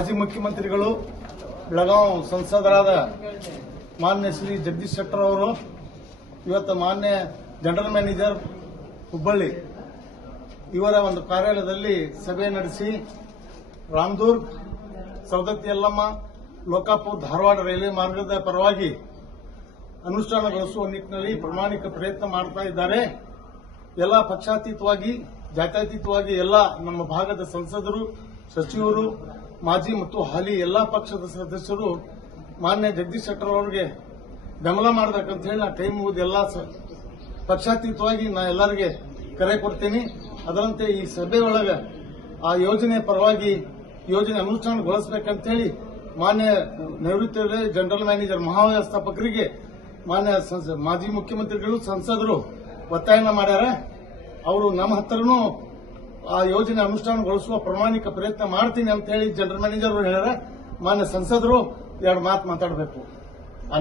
ಮಾಜಿ ಮುಖ್ಯಮಂತ್ರಿಗಳು, ಬೆಳಗಾವ್ ಸಂಸದರಾದ ಮಾನ್ಯ ಶ್ರೀ ಜಗದೀಶ್ ಶೆಟ್ಟರ್ ಅವರು, ಇವತ್ತು ಮಾನ್ಯ ಜನರಲ್ ಮ್ಯಾನೇಜರ್ ಹುಬ್ಬಳ್ಳಿ ಇವರ ಒಂದು ಕಾರ್ಯಾಲಯದಲ್ಲಿ ಸಭೆ ನಡೆಸಿ ರಾಮದುರ್ಗ್ ಸವದತ್ತಿ ಯಲ್ಲಮ್ಮ, ಲೋಕಾಪುರ್, ಧಾರವಾಡ ರೈಲ್ವೆ ಮಾರ್ಗದ ಪರವಾಗಿ ಅನುಷ್ಠಾನಗೊಳಿಸುವ ನಿಟ್ಟಿನಲ್ಲಿ ಪ್ರಾಮಾಣಿಕ ಪ್ರಯತ್ನ ಮಾಡ್ತಾ ಇದ್ದಾರೆ. ಎಲ್ಲ ಪಕ್ಷಾತೀತವಾಗಿ, ಜಾತ್ಯತೀತವಾಗಿ ಎಲ್ಲ ನಮ್ಮ ಭಾಗದ ಸಂಸದರು, ಸಚಿವರು ಮಾಜಿ ಮತ್ತು ಹಾಲಿ ಎಲ್ಲಾ ಪಕ್ಷದ ಸದಸ್ಯರು ಮಾನ್ಯ ಜಗದೀಶ್ ಶೆಟ್ಟರ್ ಅವರಿಗೆ ಬೆಂಬಲ ಮಾಡಬೇಕಂತ ಹೇಳಿ ನಾ ಟೈಮ್ ಮುಗಿದು ಎಲ್ಲ ಪಕ್ಷಾತೀತವಾಗಿ ನಾ ಎಲ್ಲರಿಗೆ ಕರೆ ಕೊಡ್ತೀನಿ. ಅದರಂತೆ ಈ ಸಭೆ ಆ ಯೋಜನೆ ಪರವಾಗಿ ಯೋಜನೆ ಅನುಷ್ಠಾನಗೊಳಿಸಬೇಕಂತ ಹೇಳಿ ಮಾನ್ಯ ನಿವೃತ್ತ ಜನರಲ್ ಮ್ಯಾನೇಜರ್ ಮಹಾವ್ಯವಸ್ಥಾಪಕರಿಗೆ ಮಾನ್ಯ ಮಾಜಿ ಮುಖ್ಯಮಂತ್ರಿಗಳು ಸಂಸದರು ಒತ್ತಾಯನ ಮಾಡ್ಯಾರ. ಅವರು ನಮ್ಮ ಹತ್ರನೂ ಆ ಯೋಜನೆ ಅನುಷ್ಠಾನಗೊಳಿಸುವ ಪ್ರಾಮಾಣಿಕ ಪ್ರಯತ್ನ ಮಾಡ್ತೀನಿ ಅಂತ ಹೇಳಿ ಜನರಲ್ ಮ್ಯಾನೇಜರ್ ಹೇಳ್ಯಾರ. ಮಾನ್ಯ ಸಂಸದರು, ಎರಡು ಮಾತು ಮಾತಾಡಬೇಕು. ಆ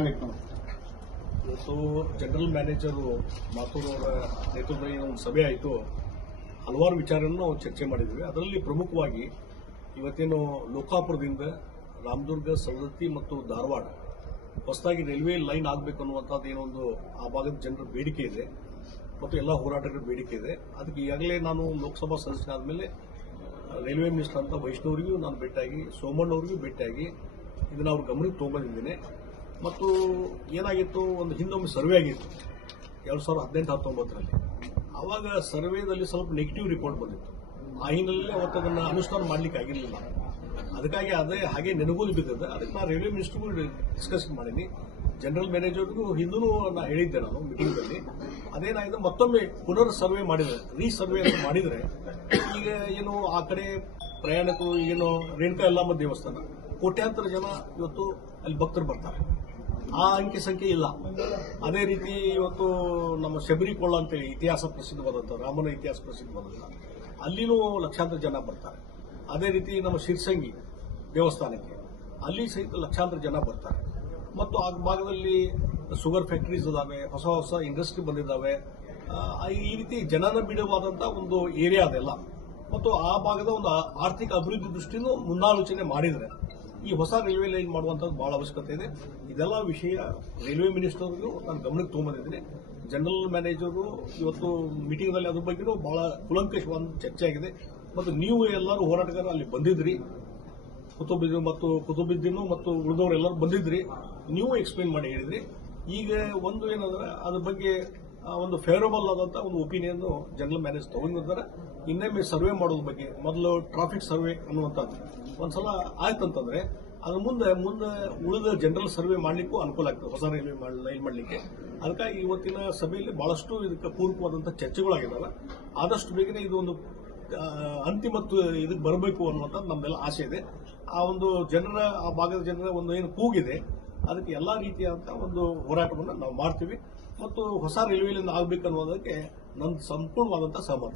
ಇವತ್ತು ಜನರಲ್ ಮ್ಯಾನೇಜರು ಮಾತೂರು ಅವರ ನೇತೃತ್ವದಲ್ಲಿ ಒಂದು ಸಭೆ ಆಯಿತು. ಹಲವಾರು ವಿಚಾರವನ್ನು ನಾವು ಚರ್ಚೆ ಮಾಡಿದ್ವಿ. ಅದರಲ್ಲಿ ಪ್ರಮುಖವಾಗಿ ಇವತ್ತೇನು ಲೋಕಾಪುರದಿಂದ ರಾಮದುರ್ಗ, ಸವದತ್ತಿ ಮತ್ತು ಧಾರವಾಡ ಹೊಸದಾಗಿ ರೈಲ್ವೆ ಲೈನ್ ಆಗಬೇಕು ಅನ್ನುವಂಥದ್ದು ಏನೊಂದು ಆ ಭಾಗದ ಜನರ ಬೇಡಿಕೆ ಇದೆ. ಮತ್ತು ಎಲ್ಲ ಹೋರಾಟಗಳ ಬೇಡಿಕೆ ಇದೆ. ಅದಕ್ಕೆ ಈಗಾಗಲೇ ನಾನು ಲೋಕಸಭಾ ಸದಸ್ಯನಾದ ಮೇಲೆ ರೈಲ್ವೆ ಮಿನಿಸ್ಟರ್ ಅಂತ ವೈಷ್ಣವರಿಗೂ ನಾನು ಭೇಟಿಯಾಗಿ ಸೋಮಣ್ಣವರಿಗೂ ಭೇಟಿಯಾಗಿ ಇದನ್ನು ಅವ್ರ ಗಮನಕ್ಕೆ ತೊಗೊಂಬಂದಿದ್ದೇನೆ. ಮತ್ತು ಏನಾಗಿತ್ತು, ಒಂದು ಹಿಂದೊಮ್ಮೆ ಸರ್ವೆ ಆಗಿತ್ತು, ಎರಡು ಸಾವಿರದ ಹದಿನೆಂಟು, ಹತ್ತೊಂಬತ್ತರಲ್ಲಿ. ಆವಾಗ ಸರ್ವೇದಲ್ಲಿ ಸ್ವಲ್ಪ ನೆಗೆಟಿವ್ ರಿಪೋರ್ಟ್ ಬಂದಿತ್ತು. ಆ ಹಿನ್ನೆಲೆಯಲ್ಲಿ ಅವತ್ತು ಅದನ್ನು ಅನುಷ್ಠಾನ ಮಾಡಲಿಕ್ಕೆ ಆಗಿರಲಿಲ್ಲ. ಅದಕ್ಕಾಗಿ ಅದೇ ಹಾಗೆ ನೆನಗೋದು ಬಿದ್ದದ ಅದಕ್ಕೆ ನಾನು ರೈಲ್ವೆ ಮಿನಿಸ್ಟರ್ಗೂ ಡಿಸ್ಕಸ್ ಮಾಡೀನಿ ಜನರಲ್ ಮ್ಯಾನೇಜರ್ಗೂ ಹಿಂದೂ ನಾನು ಹೇಳಿದ್ದೆ ನಾನು ಮೀಟಿಂಗ್ದಲ್ಲಿ ಅದೇನಾಗಿದೆ ಮತ್ತೊಮ್ಮೆ ಪುನರ್ ಸರ್ವೆ ಮಾಡಿದ್ರೆ ರೀಸರ್ವೆ ಅಂತ ಮಾಡಿದರೆ, ಈಗ ಏನು ಆ ಕಡೆ ಪ್ರಯಾಣಿಕರು, ಏನು ರೇಣುಕಾ ಯಲ್ಲಮ್ಮ ದೇವಸ್ಥಾನ, ಕೋಟ್ಯಾಂತರ ಜನ ಇವತ್ತು ಅಲ್ಲಿ ಭಕ್ತರು ಬರ್ತಾರೆ. ಆ ಅಂಕಿ ಸಂಖ್ಯೆ ಇಲ್ಲ. ಅದೇ ರೀತಿ ಇವತ್ತು ನಮ್ಮ ಶಬರಿಕೊಳ್ಳ ಅಂತೇಳಿ ಇತಿಹಾಸ ಪ್ರಸಿದ್ಧವಾದಂಥ ರಾಮನ ಇತಿಹಾಸ ಪ್ರಸಿದ್ಧವಾದಂಥ, ಅಲ್ಲಿನೂ ಲಕ್ಷಾಂತರ ಜನ ಬರ್ತಾರೆ. ಅದೇ ರೀತಿ ನಮ್ಮ ಶಿರ್ಸಂಗಿ ದೇವಸ್ಥಾನಕ್ಕೆ, ಅಲ್ಲಿ ಸಹಿತ ಲಕ್ಷಾಂತರ ಜನ ಬರ್ತಾರೆ. ಮತ್ತು ಆ ಭಾಗದಲ್ಲಿ ಶುಗರ್ ಫ್ಯಾಕ್ಟರೀಸ್ ಇದಾವೆ, ಹೊಸ ಹೊಸ ಇಂಡಸ್ಟ್ರಿ ಬಂದಿದ್ದಾವೆ. ಈ ರೀತಿ ಜನನ ಬಿಡುವಾದಂಥ ಒಂದು ಏರಿಯಾ ಅದೆಲ್ಲ. ಮತ್ತು ಆ ಭಾಗದ ಒಂದು ಆರ್ಥಿಕ ಅಭಿವೃದ್ಧಿ ದೃಷ್ಟಿನೂ ಮುನ್ನಾಲೋಚನೆ ಮಾಡಿದರೆ ಈ ಹೊಸ ರೈಲ್ವೆ ಲೈನ್ ಮಾಡುವಂಥದ್ದು ಬಹಳ ಅವಶ್ಯಕತೆ ಇದೆ. ಇದೆಲ್ಲ ವಿಷಯ ರೈಲ್ವೆ ಮಿನಿಸ್ಟರ್ಗೂ ನಾನು ಗಮನಕ್ಕೆ ತಗೊಂಡಿದ್ದೀನಿ ಜನರಲ್ ಮ್ಯಾನೇಜರು ಇವತ್ತು ಮೀಟಿಂಗ್ನಲ್ಲಿ ಅದ್ರ ಬಗ್ಗೆನೂ ಬಹಳ ಕುಲಂಕಷವಾದ ಚರ್ಚೆ ಆಗಿದೆ. ಮತ್ತು ನೀವು ಎಲ್ಲರೂ ಹೋರಾಟಗಾರರು ಅಲ್ಲಿ ಬಂದಿದ್ರಿ ಕುತುಬಿದ್ದು ಮತ್ತು ಕುತುಬಿದ್ದೀನು ಮತ್ತು ಉಳಿದವರೆಲ್ಲರೂ ಬಂದಿದ್ರಿ ನೀವು ಎಕ್ಸ್ಪ್ಲೇನ್ ಮಾಡಿ ಹೇಳಿದ್ರಿ. ಈಗ ಒಂದು ಏನಂದ್ರೆ, ಅದ್ರ ಬಗ್ಗೆ ಒಂದು ಫೇವರಬಲ್ ಆದಂತ ಒಂದು ಒಪಿನಿಯನ್ ಜನರಲ್ ಮ್ಯಾನೇಜ್ ತಗೊಂಡಿದ್ದಾರೆ. ಇನ್ನೊಮ್ಮೆ ಸರ್ವೆ ಮಾಡೋದ್ರ ಬಗ್ಗೆ, ಮೊದಲು ಟ್ರಾಫಿಕ್ ಸರ್ವೆ ಅನ್ನುವಂಥದ್ದು. ಒಂದ್ಸಲ ಆಯ್ತಂತಂದ್ರೆ ಅದ್ರ ಮುಂದೆ ಮುಂದೆ ಉಳಿದ ಜನರಲ್ ಸರ್ವೆ ಮಾಡ್ಲಿಕ್ಕೂ ಅನುಕೂಲ ಆಗ್ತದೆ, ಹೊಸ ರೈಲ್ವೆ ಲೈನ್ ಮಾಡಲಿಕ್ಕೆ. ಅದಕ್ಕಾಗಿ ಇವತ್ತಿನ ಸಭೆಯಲ್ಲಿ ಬಹಳಷ್ಟು ಇದಕ್ಕೆ ಪೂರಕವಾದಂಥ ಚರ್ಚೆಗಳಾಗಿದ್ದಾವೆ. ಆದಷ್ಟು ಬೇಗನೆ ಇದು ಒಂದು ಅಂತಿಮ ಇದಕ್ಕೆ ಬರಬೇಕು ಅನ್ನುವಂಥದ್ದು ನಮ್ಮೆಲ್ಲ ಆಸೆ ಇದೆ. ಆ ಒಂದು ಜನರ, ಆ ಭಾಗದ ಜನರ ಒಂದು ಏನು ಕೂಗಿದೆ ಅದಕ್ಕೆ ಎಲ್ಲಾ ರೀತಿಯಾದಂತಹ ಒಂದು ಹೋರಾಟವನ್ನು ನಾವು ಮಾಡ್ತೀವಿ. ಮತ್ತು ಹೊಸ ರೈಲ್ವೆ ಆಗ್ಬೇಕನ್ನುವುದಕ್ಕೆ ನನ್ನ ಸಂಪೂರ್ಣವಾದಂತಹ ಸಹಮತ.